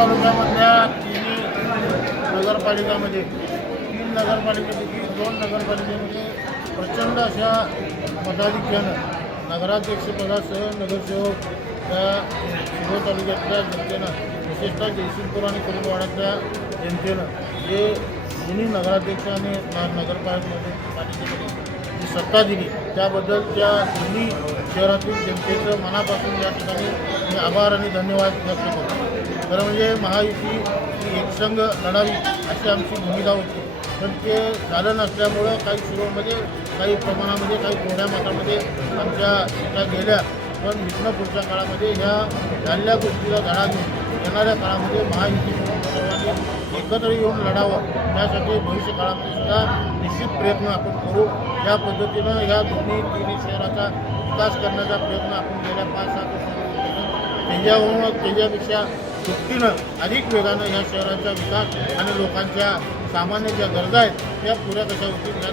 तालुक्यामधल्या तिन्ही नगरपालिकामध्ये तीन नगरपालिकेपैकी दोन नगरपालिकेमध्ये प्रचंड अशा मताधिक्यानं नगराध्यक्षपदासह नगरसेवक त्या शिरोळ तालुक्यातल्या जनतेनं विशेषतः जयसिंगपूर आणि कुरुंदवाड्यातल्या जनतेनं जे दोन्ही नगराध्यक्ष आणि पालिकेमध्ये जी सत्ता दिली त्याबद्दल त्या दोन्ही शहरातील जनतेचं मनापासून या ठिकाणी मी आभार आणि धन्यवाद व्यक्त करतो. खरं म्हणजे महायुती ही एकसंघ लढावी अशी आमची भूमिका होती, पण ते झालं नसल्यामुळं काही शिरोळमध्ये काही प्रमाणामध्ये काही थोड्या मतामध्ये आमच्या त्या गेल्या, पण इथनं पुढच्या काळामध्ये ह्या झालेल्या गोष्टीला धडा घेऊन येणाऱ्या काळामध्ये महायुती म्हणून सर्वांनी एकत्र येऊन लढावं यासाठी भविष्य काळामध्ये सुद्धा निश्चित प्रयत्न आपण करू. या पद्धतीनं ह्या तिन्ही शहराचा विकास करण्याचा प्रयत्न आपण गेल्या 5-7 वर्षांपासून त्याच्यापेक्षा दुपटीनं अधिक वेगानं ह्या शहराचा विकास आणि लोकांच्या सामान्य ज्या गरजा आहेत त्या पुऱ्या कशा होतील या